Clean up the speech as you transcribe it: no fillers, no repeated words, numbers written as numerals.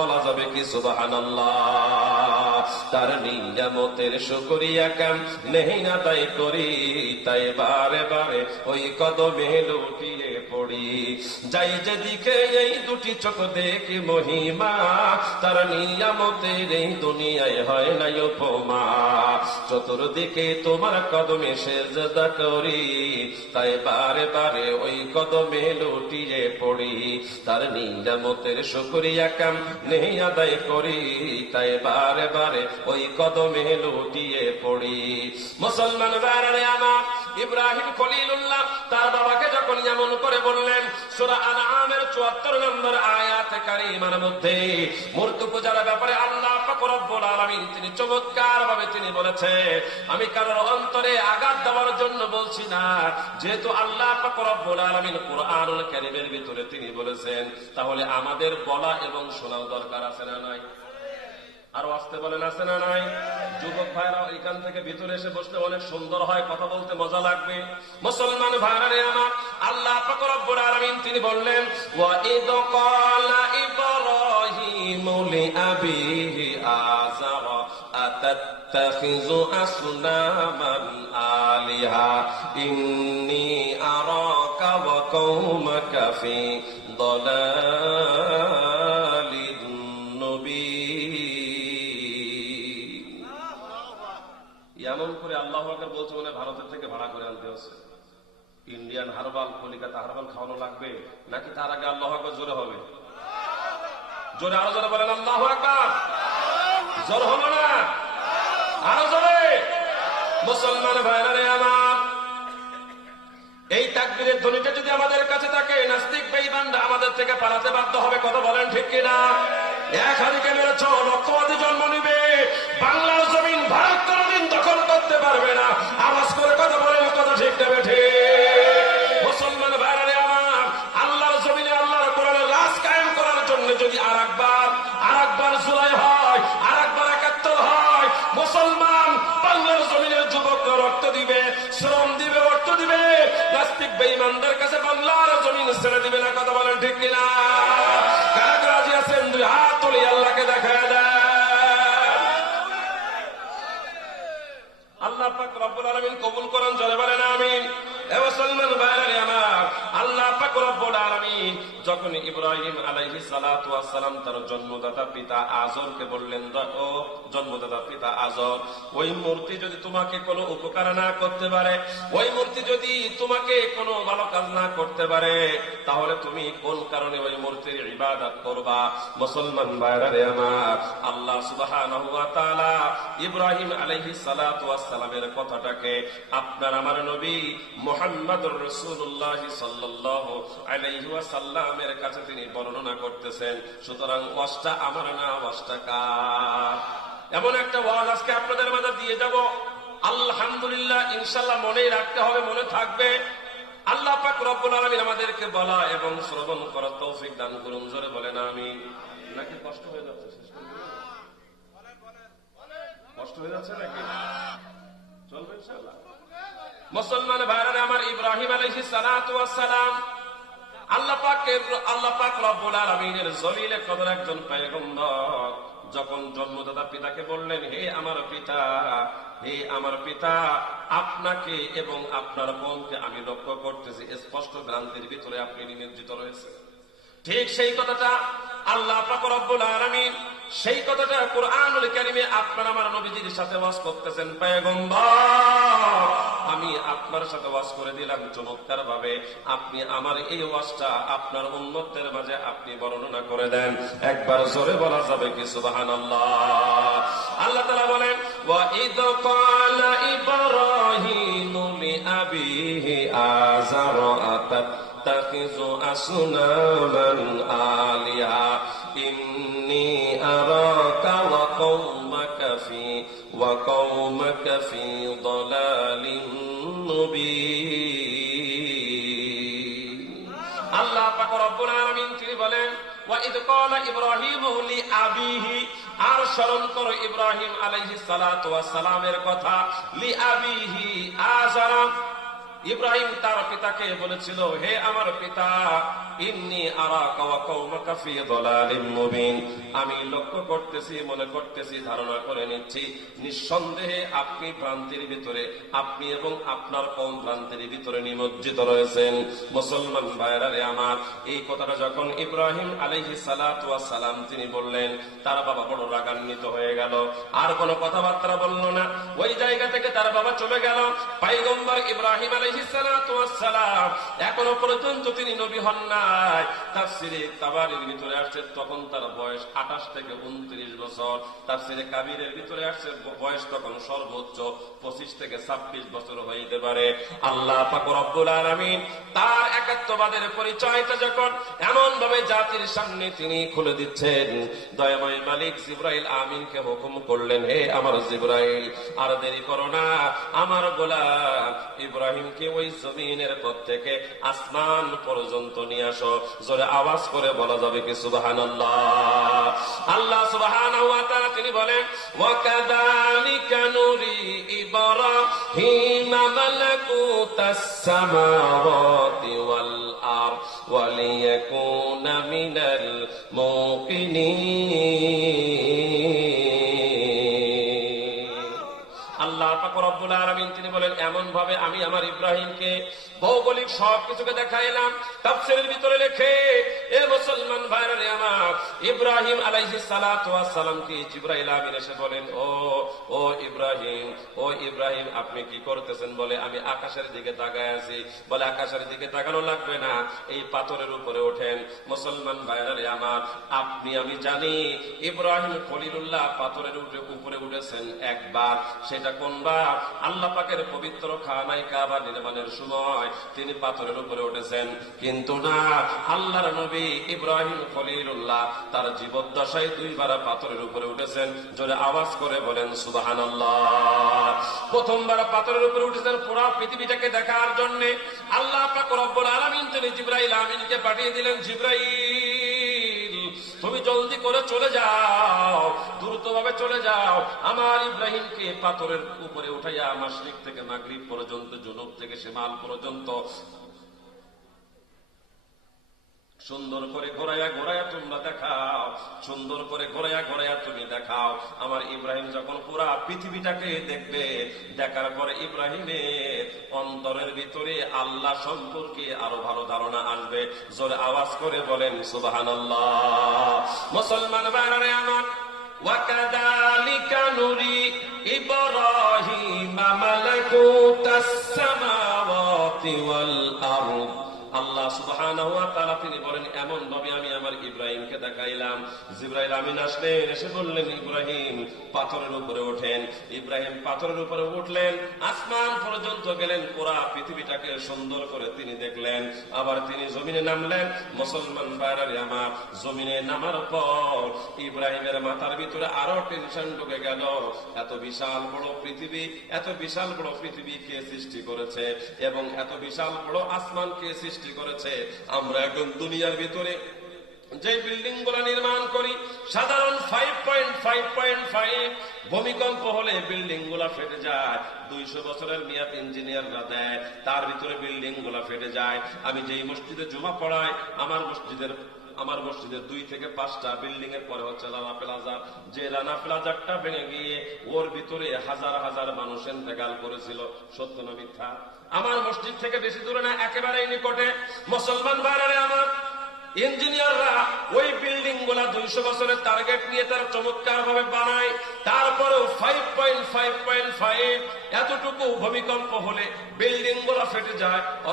বলা যাবে কি সুবহানাল্লাহ। তার নিয়ামতের শুকরিয়া কেন নেই না তাই করি, তাই বারে বারে ওই কদমে লুটিয়ে পড়ি। যাই যেদিকে এই দুটি চোখ দেখি মহিমা, তার নিয়ামতের এই দুনিয়ায় হয় না উপমা। চতুর্দিকে তোমার কদমে সেজদা করি, তাই বারে বারে ওই কদমে লুটিয়ে পড়ি। তার নিয়ামতের শুকরিয়া কেন নেই আদায় করি, তাই বারে বারে ওই কদমে লুটিয়ে পড়ি। মুসলমান ভাইরা আমার, ইব্রাহিম খলিলুল্লাহ তার বাবাকে যখন এমন করে বললেন, সূরা আনআমের ৭৪ নম্বর আয়াতে কারিমার মধ্যে মূর্তি পূজার ব্যাপারে আল্লাহ পাক রব্বুল আলামিন তিনি চমৎকার ভাবে তিনি বলেছেন, আমি কারোর অন্তরে আঘাত দেওয়ার জন্য বলছি না, যেহেতু আল্লাহ পাক রব্বুল আলামিন কুরআনুল কারীমের ভিতরে তিনি বলেছেন, তাহলে আমাদের বলা এবং শোনাও দরকার আছে না নাই? আরো আসতে বলেন, আছে না নাই? যুবক ভাইরা এখান থেকে ভিতরে এসে বসলে অনেক সুন্দর হয়, কথা বলতে মজা লাগবে। মুসলমান ভাইরা আমার, আল্লাহ পাক রব্বুল আলামিন তিনি বললেন, ওয়া ইদ ক্বালা ইব্রাহিমু লিআবিহি আযারা আতাত্তাখিযু আসনামান আলিহা ইন্নী আরাকা ওয়া কওমাকা ফি দালালিন মুবিন। এমন করে আল্লাহু আকবার বলছে মনে ভারতের থেকে ভাড়া করে আনতে হচ্ছে। ইন্ডিয়ান হারবাল, কলিকাতা হারবাল খাওয়ানো লাগবে নাকি তার আগে আল্লাহু আকবার জোরে হবে? জোরে, আরো জোরে বলেন আল্লাহু আকবার। জোর হলো না, আরো জোরে। মুসলমান ভাইরা আমার, এই তাকবীরের ধ্বনিটা যদি আমাদের কাছে থাকে, নাস্তিক বেঈমানরা আমাদের থেকে পালাতে বাধ্য হবে। কথা বলেন ঠিক কিনা? এক হাদিকে মেরেছ, লক্ষবাদী জন্ম নিবে, বাংলার জমিন ভারত কোনদিন দখল করতে পারবে না। আওয়াজ করে কথা বলেন, কথা ঠিক না বেঠে? মুসলমান ভাইরা আমার, আল্লাহর জমিনে আল্লাহর কোরআনের রাজ কায়েম করার জন্য যদি আরেকবার জুলাই হয়, আরেকবার ৭১ হয়, মুসলমান বাংলার জমিনের যুবকরা রক্ত দিবে, শ্রম দিবে, অর্থ দিবে। নাস্তিক বেঈমানদের কাছে বাংলার জমিন ছেড়ে দিবে না। কথা বলেন ঠিক কিনা? কারা কারা রাজি আছেন? দুই হাত তুলে আল্লাহকে দেখায় দেন। আল্লাহ পাক রব্বুল আলামিন কবুল করেন, জোরে বলেন আমিন। এ মুসলমান ভাইরা আমার, আল্লাহ পাক রব্বুল আলামিন যখন ইব্রাহিম আলাইহিস সালাতু ওয়াস সালাম তার জন্মদাতা পিতা আজরকে বললেন, দেখো জন্মদাতা পিতা আজর, ওই মূর্তি যদি তোমাকে কোনো উপকার না করতে পারে, ওই মূর্তি যদি তোমাকে কোনো ভালো কাজ না করতে পারে, তাহলে তুমি কোন কারণে ওই মূর্তির ইবাদত করবা? মুসলমান ভাইরা আমার, আল্লাহ সুবহানাহু ওয়া তাআলা ইব্রাহিম আলাইহিস সালাতু ওয়াস সালামের কথাটাকে আপনার আমার নবী মুহাম্মদুর রাসূলুল্লাহ সাল্লাল্লাহু আলাইহি ওয়াসাল্লামের কাছে তিনি বর্ণনা করতেছেন। সুতরাং ওয়াজটা আমার না, ওয়াজটা কার? এমন একটা ওয়াজ আজকে আপনাদের মাঝে দিয়ে যাব, আলহামদুলিল্লাহ, ইনশাআল্লাহ মনেই রাখতে হবে, মনে থাকবে। আল্লাহ পাক রব্বুল আলামিন আমাদেরকে বলা এবং শ্রবণ করার তৌফিক দান করুন। জোরে বলেন আমিন। নাকি কষ্ট হয়ে যাচ্ছে? কষ্ট হয়ে যাচ্ছে নাকি? চলবে ইনশাআল্লাহ। মুসলমান ভাইরা আমার, ইব্রাহিম আলাইহিস সালাতু ওয়াস সালাম আল্লাহ পাক রব্বুল আলামিনের জলিলে কদর একজন পয়গম্বর যখন জন্মদাতা পিতাকে বললেন, হে আমার পিতা, হে আমার পিতা, আপনাকে এবং আপনার বোনকে আমি লক্ষ্য করতেছি স্পষ্ট ভ্রান্তির ভিতরে আপনি নিমজ্জিত রয়েছে। ঠিক সেই কথাটা আল্লাহ পাক রব্বুল আলামিন সেই কথাটা কুরআনুল কারীমে আপনার আমার নবীজির সাথে ওয়াজ করতেছেন। পয়গম্বর, আমি আপনার সাথে ওয়াজ করে দিলাম চমৎকার ভাবে, আপনি আমার এই ওয়াজটা আপনার উম্মতের মাঝে আপনি বর্ণনা করে দেন। একবার জোরে বলা যাবে কি সুবহানাল্লাহ? আল্লাহ তাআলা বলেন, ওয়া ইদ ক্বালা ইব্রাহিমু লিআবিহি আযারা আতাত্তাখিযু আসনামান আলিহা ইন্নী আরাকা ওয়া কওমাকা ফি দালালিন মুবিন। আল্লাহ পাক রব্বুল আলামিন তিনি বলেন, ওয়া ইদ ক্বালা ইব্রাহিমু লিআবিহি, আর স্মরণ করো ইব্রাহিম আলাইহিস সালাতু ওয়াস সালামের কথা। লিআবিহি আযারা, ইব্রাহিম তার পিতাকে বলেছিল, হে আমার পিতা, ইন্নী আরাকা ওয়া কওমাকা ফী যালালিম মুবিন, আমি লক্ষ্য করতেছি, মনে করতেছি, ধারণা করে নিচ্ছি, নিঃসন্দেহে আপনি ভ্রান্তির ভিতরে, আপনি এবং আপনার কওম ভ্রান্তির ভিতরে নিমজ্জিত রয়েছেন। মুসলমান ভাইরা রে আমার, এই কথাটা যখন ইব্রাহিম আলাইহিস সালাতু ওয়াস সালাম তিনি বললেন, তার বাবা বড় রাগান্বিত হয়ে গেল, আর কোনো কথাবার্তা বলল না। ওই জায়গা থেকে তার বাবা চলে গেল। পয়গম্বর ইব্রাহিম আলাইহিস সালাতু ওয়াস সালাম এখনো পর্যন্ত তিনি নবী হন নাই। তাফসীরে তাবারীর ভিতরে আসছে তখন তার বয়স 28 থেকে 29 বছর। তাফসীরে কাবীরের ভিতরে আসছে বয়স তখন সর্বোচ্চ 25 থেকে 26 বছর হইতে পারে। আল্লাহ পাক রব্বুল আলামিন তার একাত্মবাদের পরিচয়টা যখন এমন ভাবে জাতির সামনে তিনি খুলে দিচ্ছেন, দয়াময় মালিক জিবরাইল আমিনকে হুকুম করলেন, হে আমার জিবরাইল, আর দেরি করো না, আমার গোলাম ইব্রাহিমকে ওই জমিনের পথ থেকে আসমান পর্যন্ত নিয়ে আসো। জোরে আওয়াজ করে বলা যাবে কি সুবহানাল্লাহ? আল্লাহ সুবহানাহু ওয়া তাআলা তিনি বলেন, ওয়া কাযালিকা নুরি ইব্রাহিমা মালাকুতাস সামাওয়াতি ওয়াল আরদ ওয়া লিয়াকুনা মিনাল মুকিনিন। আল্লাহ পাক রব্বুল আলামিন তিনি বলেন, এমন ভাবে আমি আমার ইব্রাহিমকে ভৌগোলিক সবকিছুকে দেখাইলাম। তাফসীরের ভিতরে লেখে, এ মুসলমান ভাইরা রে আমার, ইব্রাহিম আলাইহিস সালাতু ওয়াস সালামকে জিবরাইল আমিন এসে বলেন, ও ইব্রাহিম, ও ইব্রাহিম, আপনি কি করতেছেন? বলে, আমি আকাশের দিকে তাকায় আছি। বলে, আকাশের দিকে তাকানো লাগবে না, এই পাথরের উপরে ওঠেন। মুসলমান ভাইরা রে আমার, আপনি আমি জানি ইব্রাহিম খলিলুল্লাহ পাথরের উপরে উঠেছেন একবার। সেটা কোনবার? আল্লাহ পাকের পবিত্র খানায়ে কাবা নির্মাণের সময় তিনি পাথরের উপরে উঠেছেন। কিন্তু না, আল্লাহর নবী ইব্রাহিম খলিলুল্লাহ তার জীবদ্দশায় 2 বার পাথরের উপরে উঠেছেন। জোরে আওয়াজ করে বলেন সুবহানাল্লাহ। প্রথমবার পাথরের উপরে উঠেছেন পুরো পৃথিবীটাকে দেখার জন্য। আল্লাহ পাক রব্বুল আলামিন তিনি জিবরাইল আমিনকে পাঠিয়ে দিলেন, জিবরাইল, তুমি জলদি করে চলে যাও, দ্রুতভাবে চলে যাও, আমার ইব্রাহিমকে পাথরের উপরে উঠাইয়া মাশরিক থেকে মাগরিব পর্যন্ত, জুনুব থেকে শিমাল পর্যন্ত সুন্দর করে ঘোরাইয়া ঘোরাইয়া তোমরা দেখাও, সুন্দর করে ঘোরাইয়া ঘোরাইয়া তুমি দেখাও। আমার ইব্রাহিম যখন পুরা পৃথিবীটাকে দেখবে, দেখার পরে ইব্রাহিমের অন্তরের ভিতরে আল্লাহ সম্পর্কে আরো ভালো ধারণা আসবে। জোরে আওয়াজ করে বলেন সুবহানাল্লাহ। মুসলমান ভাইরা আমার, ওয়াকাযালিকা নুরি ইব্রাহিমা মালাকুতাস সামাওয়াতি ওয়াল আরদ। আল্লাহ সুবহানাহু ওয়া তাআলা তিনি বলেন, এমন ভাবে আমি আমার ইব্রাহিমকে দেখাইলাম। জিবরাইল আমিন আসলেন, এসে বললেন, ইব্রাহিম পাথরের উপরে ওঠেন। ইব্রাহিম পাথরের উপরে উঠলেন, আসমান পর্যন্ত গেলেন, পুরা পৃথিবীটাকে সুন্দর করে তিনি দেখলেন। আবার তিনি জমিনে নামলেন। মুসলমান ভাইরা আমার, জমিনে নামার পর ইব্রাহিমের মাথার ভিতরে আরো টেনশন ঢুকে গেল। এত বিশাল বড় পৃথিবী, এত বিশাল বড় পৃথিবী কে সৃষ্টি করেছে এবং এত বিশাল বড় আসমান কে সৃষ্টি করেছে? আমরা এখন দুনিয়ার ভিতরে যে বিল্ডিং গুলা নির্মাণ করি, সাধারণ 5.5 ভূমিকম্প হলে বিল্ডিং গুলা ফেটে যায়। 200 বছরের মেয়াদ ইঞ্জিনিয়াররা দেয়, তার ভিতরে বিল্ডিং গুলা ফেটে যায়। আমি যেই মসজিদে জুমা পড়াই, আমার মসজিদের 2 থেকে 5টা বিল্ডিং এর পরে হচ্ছে রানা প্লাজা। যে রানা প্লাজাটা ভেঙে গিয়ে ওর ভিতরে হাজার হাজার মানুষ ইন্তেকাল করেছিল। সত্য না মিথ্যা? আমার মসজিদ থেকে বেশি দূরে না, একেবারেই নিকটে। মুসলমান ভাইরা আমার, ইঞ্জিনিয়াররা ওই বিল্ডিং গুলা 200 বছরের টার্গেট নিয়ে তারা চমৎকার ভাবে বানায়। তারপরেও 5.5 এতটুকু ভূমিকম্প হলে বিল্ডিং গুলা ফেটে যায়।